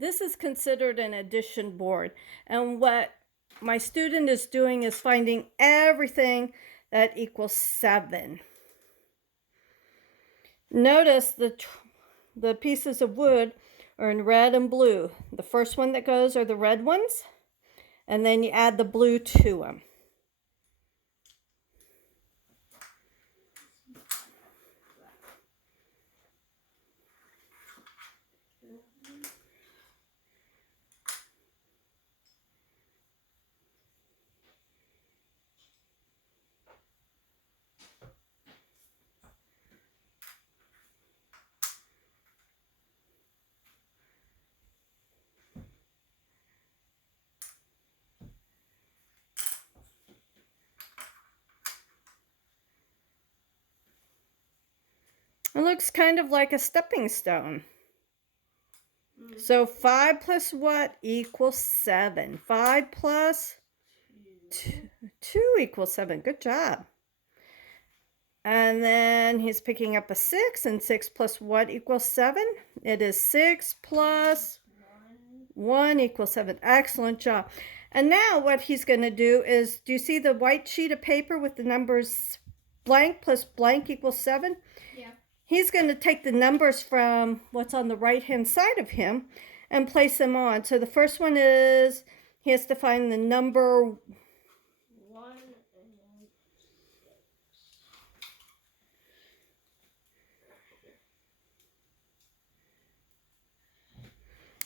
This is considered an addition board. And what my student is doing is finding everything that equals 7. Notice the pieces of wood are in red and blue. The first one that goes are the red ones, and then you add the blue to them. It looks kind of like a stepping stone. So 5 plus what equals 7? 5 plus 2 equals 7. Good job. And then he's picking up a 6, and 6 plus what equals 7? It is 6 plus 1 equals 7. Excellent job. And now what he's going to do is, do you see the white sheet of paper with the numbers blank plus blank equals 7? Yeah. He's going to take the numbers from what's on the right-hand side of him and place them on. So the first one is, he has to find the number 1 and 6.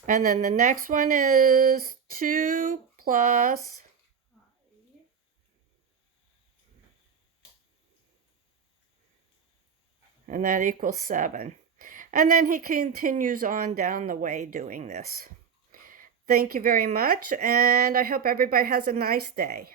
And then the next one is 2 plus 5. And that equals 7. And then he continues on down the way doing this. Thank you very much, and I hope everybody has a nice day.